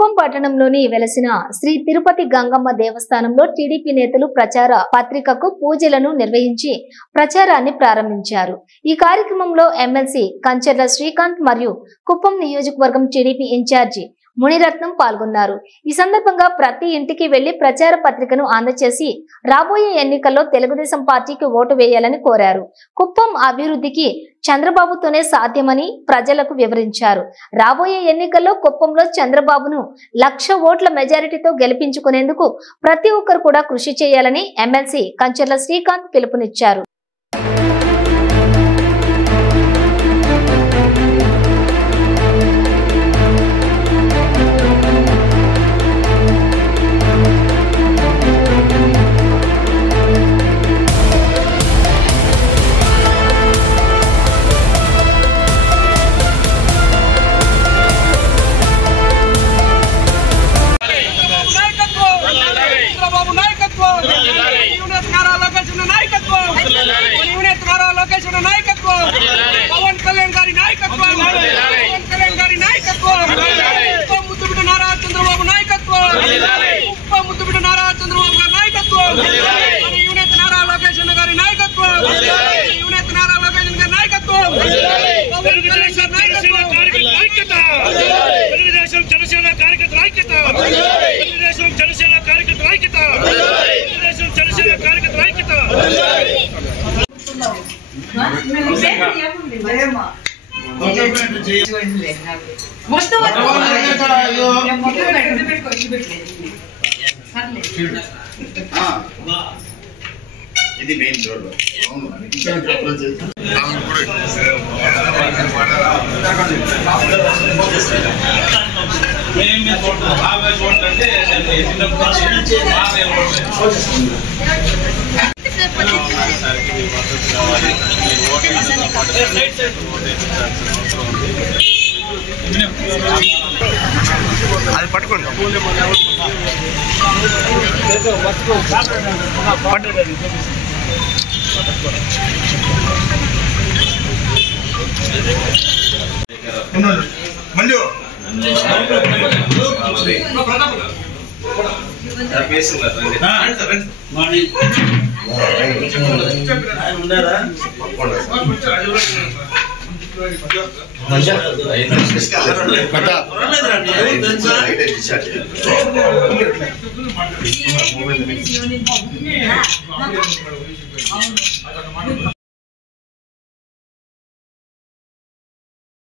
కుప్పం పట్టణంలోని వెలసిన శ్రీ తిరుపతి గంగమ్మ దేవస్థానంలో టీడీపీ నేతలు ప్రచార పత్రికకు పూజలను నిర్వహించి ప్రచారాన్ని ప్రారంభించారు। ఈ కార్యక్రమంలో ఎమ్మెల్సీ కంచర్ల శ్రీకాంత్ మరియు కుప్పం నియోజకవర్గం టీడీపీ ఇన్ఛార్జి మునిరత్నం పాల్గొన్నారు। ఈ సందర్భంగా ప్రతి ఇంటికి వెళ్లి ప్రచార పత్రికను అందజేసి రాబోయే ఎన్నికల్లో తెలుగుదేశం పార్టీకి ఓటు వేయాలని కోరారు। కుప్పం అభివృద్ధికి చంద్రబాబుతోనే సాధ్యమని ప్రజలకు వివరించారు। రాబోయే ఎన్నికల్లో కుప్పంలో చంద్రబాబును 1,00,000 ఓట్ల మెజారిటీతో గెలిపించుకునేందుకు ప్రతి ఒక్కరు కూడా కృషి చేయాలని ఎమ్మెల్సీ కంచర్ల శ్రీకాంత్ పిలుపునిచ్చారు। पवन कल्याण गारी नायकत्व मुद्दुबिड्ड नारा चंद्रबाबु नायकत्व मुद्दुबिड्ड नारा चंद्रबाबु गारी नायकत्व यूनियत नारा लोकेश गारी नायकत्व यूनियत नारा लोकेश गारी नायकत्व पवन कल्याण తెలుగుదేశం జనసేన కార్యకర్తల ఐక్యత తెలుగుదేశం జనసేన కార్యకర్తల ఐక్యత తెలుగుదేశం జనసేన కార్యకర్తల ఐక్యత ఇది మెయిన్ రోడ్ అది పట్టుకోండి మంజు